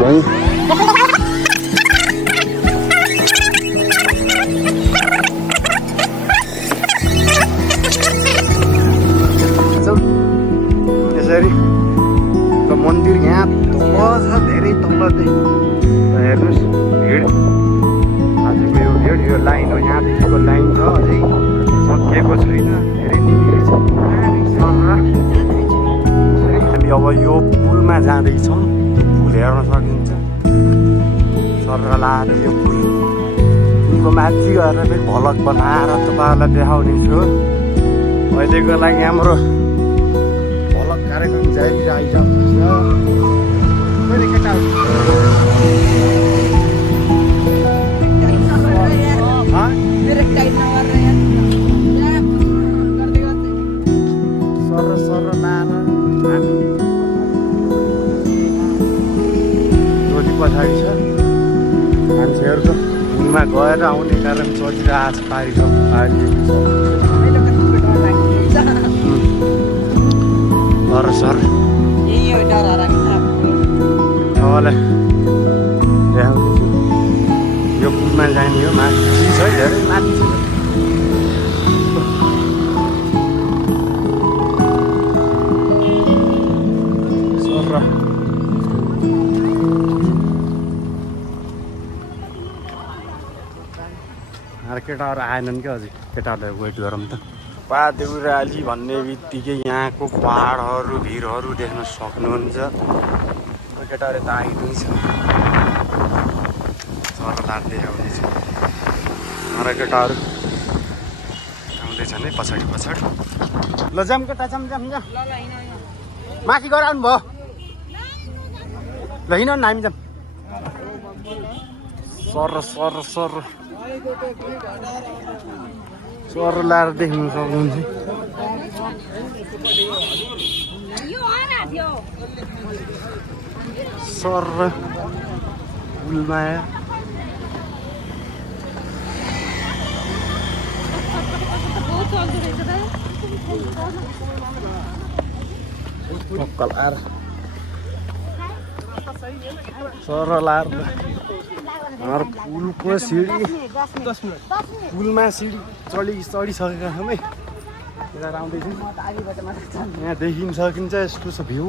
यसरी मन्दिर यहाँ तल छ, धेरै तल चाहिँ हेर्नुहोस् भिड। आजको यो भिड, यो लाइन हो, यहाँदेखिको लाइन छ, अझै सकिएको छैन, धेरै भिड छ। हामी अब यो पुलमा जाँदैछौँ, पुल हेर्न सकिन्छ सर लाएर। यो पुलको माथि गएर फेरि भ्लग बनाएर तपाईँहरूलाई देखाउने छु। अहिलेको लागि हाम्रो भ्लग कार्यक्रम जारी आइसकेको छ। सर लाएर नदी पछाडि छ, मान्छेहरूको पुलमा गएर आउने कारण चलिरहेको छ। पारिएको सर तपाईँलाई देखाउँदैछु। यो पुलमा जाने हो, माथि छ, धेरै माथि छ। केटाहरू आएनन् क्या, अझै केटाहरूलाई वेट गरौँ त। देउराली भन्ने बित्तिकै यहाँको पहाडहरू भिरहरू देख्न सक्नुहुन्छ। केटाहरू त आइदिन्छ, सर लाँदै आउँदैछ। हाम्रो केटाहरू आउँदैछन् है पछाडि पछाडि। ल जाम केटा, जाम जाम जाम, माथि गएर आउनु भयो। ल हिँड न, हामी जाम। सर सर सर सर लाएर देख्नु सक्नुहुन्छ। सर पुलमा लाएर सर लाएर हाम्रो पुलको सिडी, पुलमा सिडी चढिसकेका छौँ है। यता आउँदैछौँ, यहाँ देखिन सकिन्छ यस्तो छ भ्यू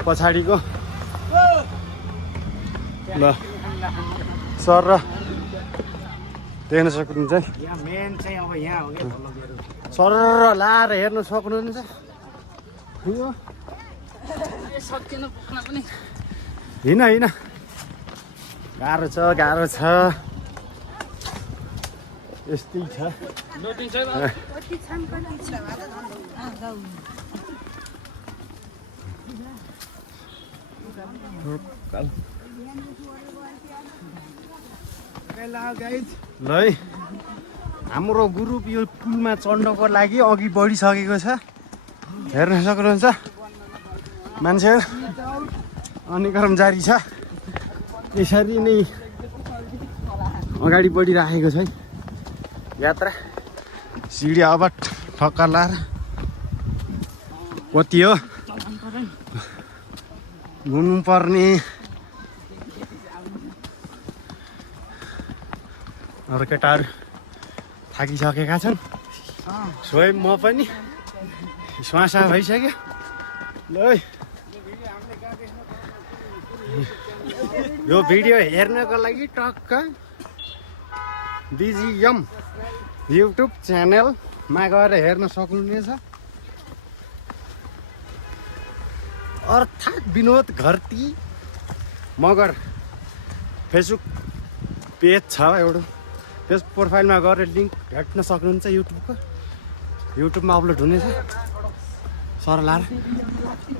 पछाडिको। ल सर देख्न सक्नुहुन्छ है, सर लाएर हेर्न सक्नुहुन्छ। हिँड हिँड, गाह्रो छ गाह्रो छ, यस्तै छ। ल है, हाम्रो ग्रुप यो पुलमा चढ्नको लागि अघि बढिसकेको छ, हेर्न सक्नुहुन्छ मान्छेहरू। अनि क्रम जारी छ, यसरी नै अगाडि बढिरहेको छ यात्रा। सिडी अब ठक्का लाएर कति हो घुम्नु पर्ने। अरू केटाहरू थाकिसकेका छन्, स्वयं म पनि श्वासा भइसक्यो। ल यो भिडियो हेर्नको लागि टक्क बिजिएम युट्युब च्यानलमा गएर हेर्न सक्नुहुनेछ। अर्थात् विनोद घरती मगर फेसबुक पेज छ एउटा, त्यस प्रोफाइलमा गएर लिङ्क भेट्न सक्नुहुन्छ युट्युबको। युट्युबमा अपलोड हुनेछ। सर लाएर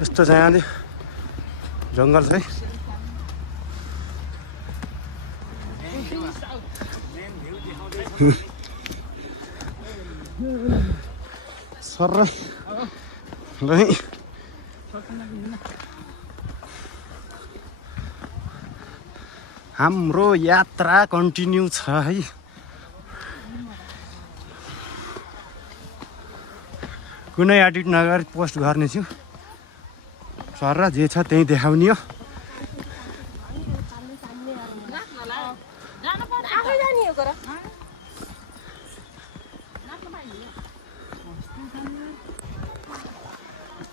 यस्तो छ, यहाँ जङ्गल छ है। सर ल हाम्रो यात्रा कन्टिन्यू छ है। कुनै एडिट नगरी पोस्ट गर्नेछु, सर जे छ त्यही देखाउने हो। आफै जाने हो गर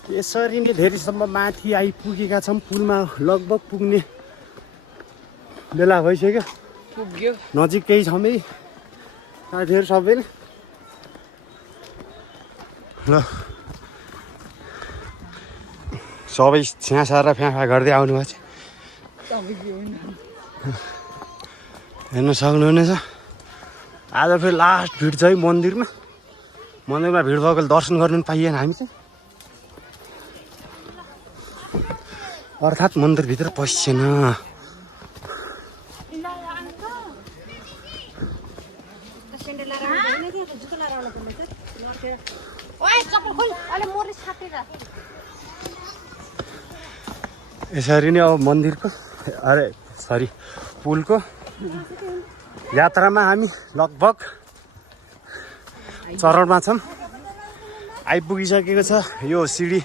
यसरी नै धेरैसम्म माथि आइपुगेका छौँ पुलमा लगभग पुग्ने बेला भइसक्यो पुग्यो नजिकै छौँ है साथीहरू सबैले ल सबै छ्यासा र फ्याफा गर्दै आउनुभएको छ हेर्न सक्नुहुनेछ आज फेरि लास्ट भिड छ है मन्दिरमा भिड भएकोले दर्शन गर्नु पनि पाइएन हामी चाहिँ अर्थात् मन्दिरभित्र पसिएन यसरी नै अब मन्दिरको पुलको यात्रामा हामी लगभग चरणमा छौँ आइपुगिसकेको छ यो सिडी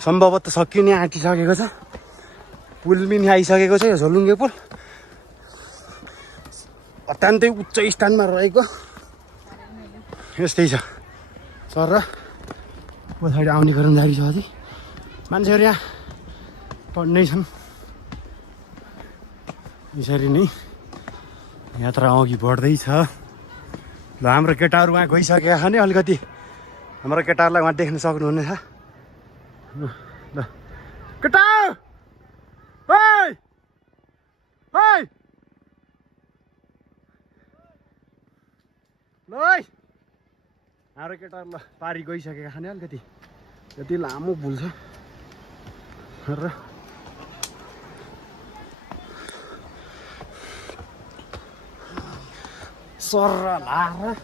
सम्भवतः सकिने आँटिसकेको छ पुल पनि आइसकेको छ यो झोलुङ्गे पुल अत्यन्तै उच्च स्थानमा रहेको यस्तै छ सर पछाडि आउने क्रम जारी छ अझै मान्छेहरू यहाँ पढ्नै छन् यसरी नै यात्रा अघि बढ्दैछ ल हाम्रो केटाहरू उहाँ गइसकेका छन् अलिकति हाम्रो केटाहरूलाई उहाँ देख्न सक्नुहुनेछ ल केटा ल हाम्रो केटाहरू ल पारी गइसकेका छन् अलिकति यति लामो पुल छ र सर लाएर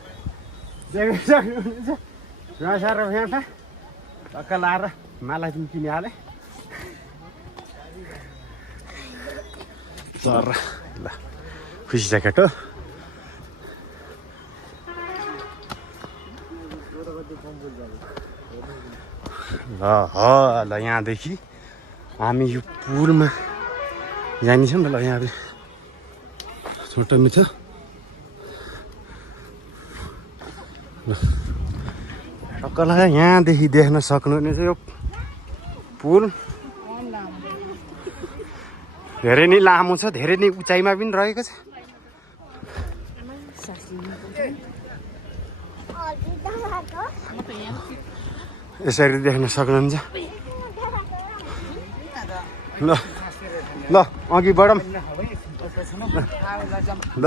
देखिसक्नुहुनेछ नसार फ्याफा टक्क लाएर माला पनि किनिहाले सर ल खुसी छ केटो ल यहाँदेखि हामी यो पुलमा जानेछौँ ल यहाँ छोटो मिठो टक्कलाई यहाँदेखि देख्न सक्नुहुनेछ यो पुल धेरै नै लामो छ धेरै नै उचाइमा पनि रहेको छ यसरी देख्न सक्नुहुन्छ ल ल अघि बढौँ ल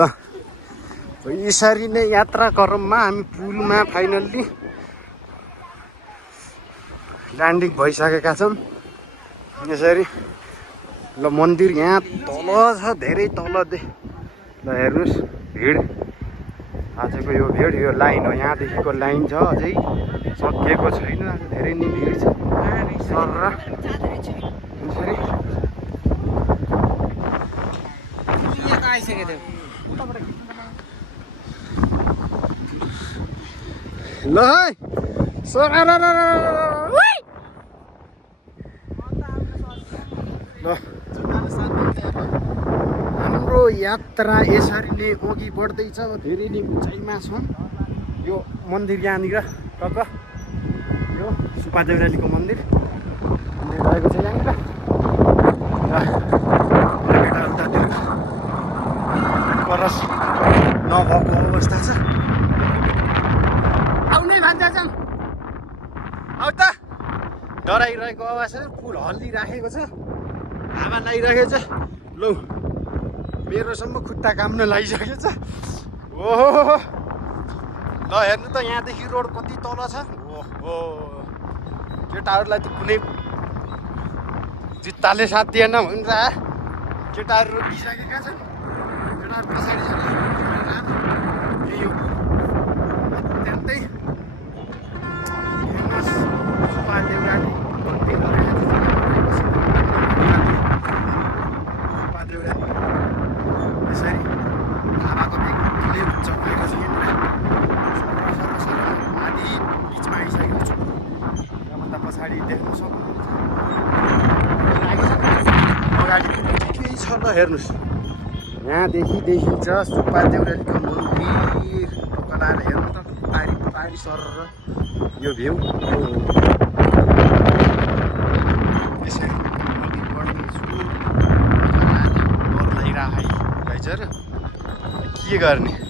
यसरी नै यात्रा क्रममा हामी पुलमा फाइनल्ली ल्यान्डिङ भइसकेका छौँ यसरी ल मन्दिर यहाँ तल छ धेरै तल ल हेर्नुहोस् भिड आजको यो भिड यो लाइन हो यहाँदेखिको लाइन छ अझै सकिएको छैन आज धेरै नै भिड छ सर ल है सर ल हाम्रो यात्रा यसरी नै अघि बढ्दैछ धेरै नै उचाइमा छौँ यो मन्दिर यहाँनिर टक्क यो सुपादेउरालीको मन्दिर रहेको छ यहाँनिर परस नभएको अवस्था छ आउने भन्छ आउ त डराइरहेको आवाज छ पुल हल्लिराखेको छ हावा लागिरहेको छ लौ मेरोसम्म खुट्टा काम्न लागिसकेको छ ओहो ल हेर्नु त यहाँदेखि रोड कति तल छ ओहो केटाहरूलाई त कुनै जुत्ताले साथ दिएन भनेर केटाहरू रोकिसकेका छन् केटाहरू पछाडि अत्यन्तै यसरी हावाको बेगले उच्च भएको छ आधी बिचमा आइसकेको छु यहाँभन्दा पछाडि देख्न सक्नुहुन्छ अगाडि केही छ ल हेर्नुहोस् ल यहाँदेखि देखिन्छ सुब्बा देउरालीको मन्दिर टोकलाएर हेर्नु त पारी पारी सर यो भ्यू यसरी अघि बढ्दैछु डर लागिरहेको है भाइजर के गर्ने